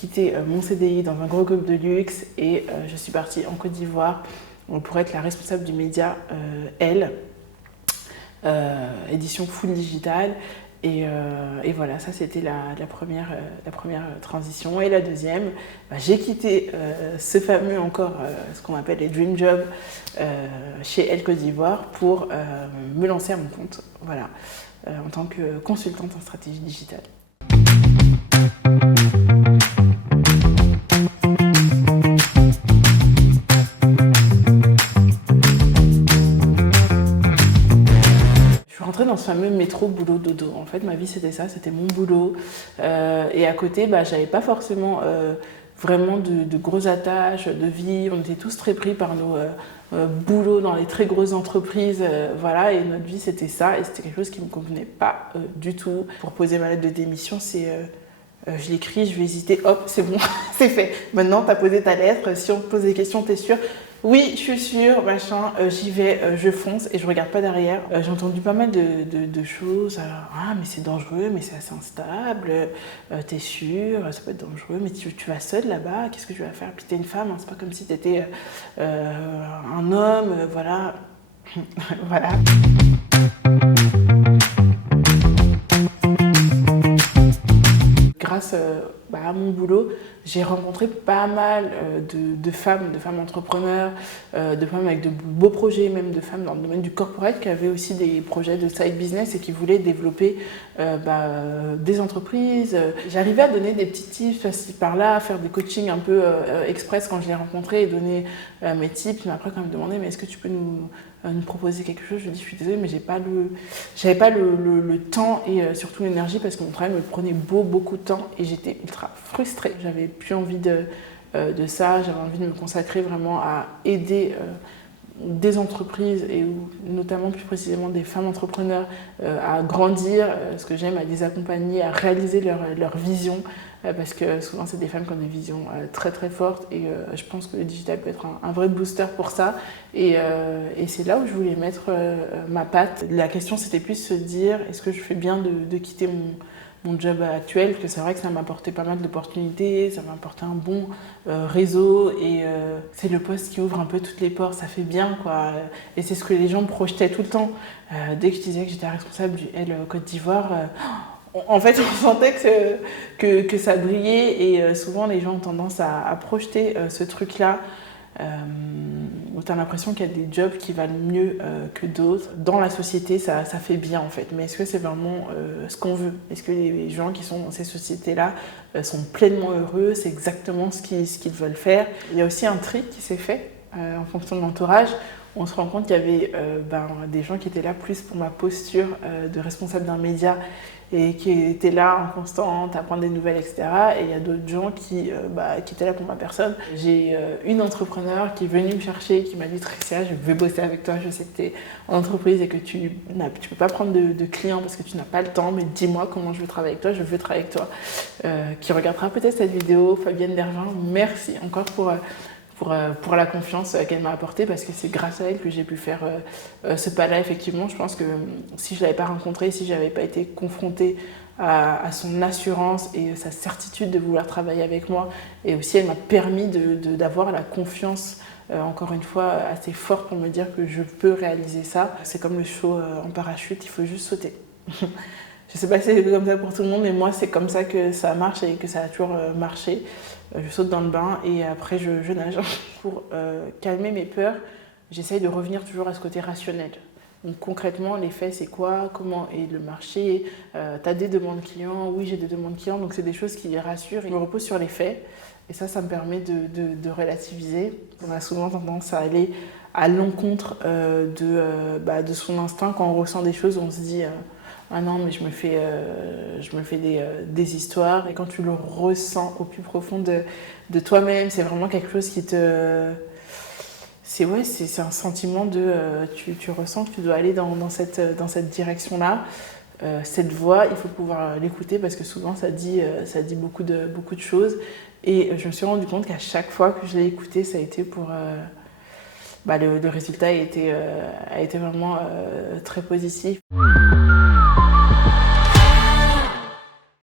quitté mon CDI dans un gros groupe de luxe et je suis partie en Côte d'Ivoire pour être la responsable du média Elle, édition full digitale. Et voilà, ça c'était la première transition. Et la deuxième, j'ai quitté ce fameux encore, ce qu'on appelle les dream jobs chez Elle Côte d'Ivoire pour me lancer à mon compte, voilà, en tant que consultante en stratégie digitale. Dans ce fameux métro boulot dodo. En fait, ma vie c'était ça, c'était mon boulot. Et à côté, j'avais pas forcément vraiment de grosses attaches de vie. On était tous très pris par nos boulots dans les très grosses entreprises. Voilà, et notre vie c'était ça. Et c'était quelque chose qui me convenait pas du tout. Pour poser ma lettre de démission, c'est je l'écris, je vais hésiter, hop, c'est bon, c'est fait. Maintenant, tu as posé ta lettre. Si on te pose des questions, t'es sûr? Oui, je suis sûre, machin, j'y vais, je fonce et je regarde pas derrière. J'ai entendu pas mal de choses. Ah, mais c'est dangereux, mais c'est assez instable. T'es sûre, ça peut être dangereux, mais tu vas seule là-bas, qu'est-ce que tu vas faire? Puis t'es une femme, hein, c'est pas comme si t'étais un homme, voilà. Voilà. Grâce à mon boulot, j'ai rencontré pas mal de femmes entrepreneurs, de femmes avec de beaux projets, même de femmes dans le domaine du corporate qui avaient aussi des projets de side business et qui voulaient développer des entreprises. J'arrivais à donner des petits tips par-ci par-là, à faire des coachings un peu express quand je les rencontrais et donner mes tips. Mais après, quand ils me demandaient, mais est-ce que tu peux nous proposer quelque chose, je dis, je suis désolée, mais j'avais pas le temps et surtout l'énergie parce que mon travail me prenait beaucoup de temps et j'étais ultra frustrée. J'avais plus envie de ça, j'avais envie de me consacrer vraiment à aider des entreprises et notamment plus précisément des femmes entrepreneurs à grandir, ce que j'aime, à les accompagner, à réaliser leur vision, parce que souvent c'est des femmes qui ont des visions très très fortes et je pense que le digital peut être un vrai booster pour ça et c'est là où je voulais mettre ma patte. La question c'était plus se dire est-ce que je fais bien de quitter mon job actuel, que c'est vrai que ça m'a apporté pas mal d'opportunités, ça m'a apporté un bon réseau et c'est le poste qui ouvre un peu toutes les portes, ça fait bien quoi. Et c'est ce que les gens me projetaient tout le temps. Dès que je disais que j'étais responsable du Elle Côte d'Ivoire, en fait on sentait que ça brillait et souvent les gens ont tendance à projeter ce truc-là. Où tu as l'impression qu'il y a des jobs qui valent mieux que d'autres. Dans la société, ça fait bien en fait. Mais est-ce que c'est vraiment ce qu'on veut? Est-ce que les gens qui sont dans ces sociétés-là sont pleinement heureux? C'est exactement ce qu'ils veulent faire. Il y a aussi un tri qui s'est fait en fonction de l'entourage. On se rend compte qu'il y avait des gens qui étaient là plus pour ma posture de responsable d'un média et qui étaient là en constante à prendre des nouvelles, etc. Et il y a d'autres gens qui étaient là pour ma personne. J'ai une entrepreneur qui est venue me chercher, qui m'a dit « Tricia, je veux bosser avec toi, je sais que tu es en entreprise et que tu peux pas prendre de clients parce que tu n'as pas le temps, mais dis-moi comment je veux travailler avec toi, je veux travailler avec toi. » Qui regardera peut-être cette vidéo, Fabienne Dervin, merci encore pour la confiance qu'elle m'a apportée parce que c'est grâce à elle que j'ai pu faire ce pas-là. Effectivement, je pense que si je ne l'avais pas rencontrée, si je n'avais pas été confrontée à son assurance et sa certitude de vouloir travailler avec moi, et aussi elle m'a permis d'avoir la confiance, encore une fois, assez forte pour me dire que je peux réaliser ça. C'est comme le saut en parachute, il faut juste sauter. Je ne sais pas si c'est comme ça pour tout le monde, mais moi c'est comme ça que ça marche et que ça a toujours marché. Je saute dans le bain et après je nage. Pour calmer mes peurs, j'essaye de revenir toujours à ce côté rationnel. Donc concrètement, les faits, c'est quoi? Comment est le marché? T'as des demandes clients? Oui, j'ai des demandes clients. Donc c'est des choses qui les rassurent. Je me repose sur les faits et ça me permet de relativiser. On a souvent tendance à aller à l'encontre de son instinct quand on ressent des choses, on se dit ah non mais je me fais des histoires, et quand tu le ressens au plus profond de toi-même, c'est vraiment quelque chose qui te... C'est un sentiment de... tu ressens que tu dois aller dans cette direction-là. Cette voix, il faut pouvoir l'écouter parce que souvent ça dit beaucoup de choses. Et je me suis rendu compte qu'à chaque fois que je l'ai écouté, ça a été pour... le résultat a été vraiment très positif.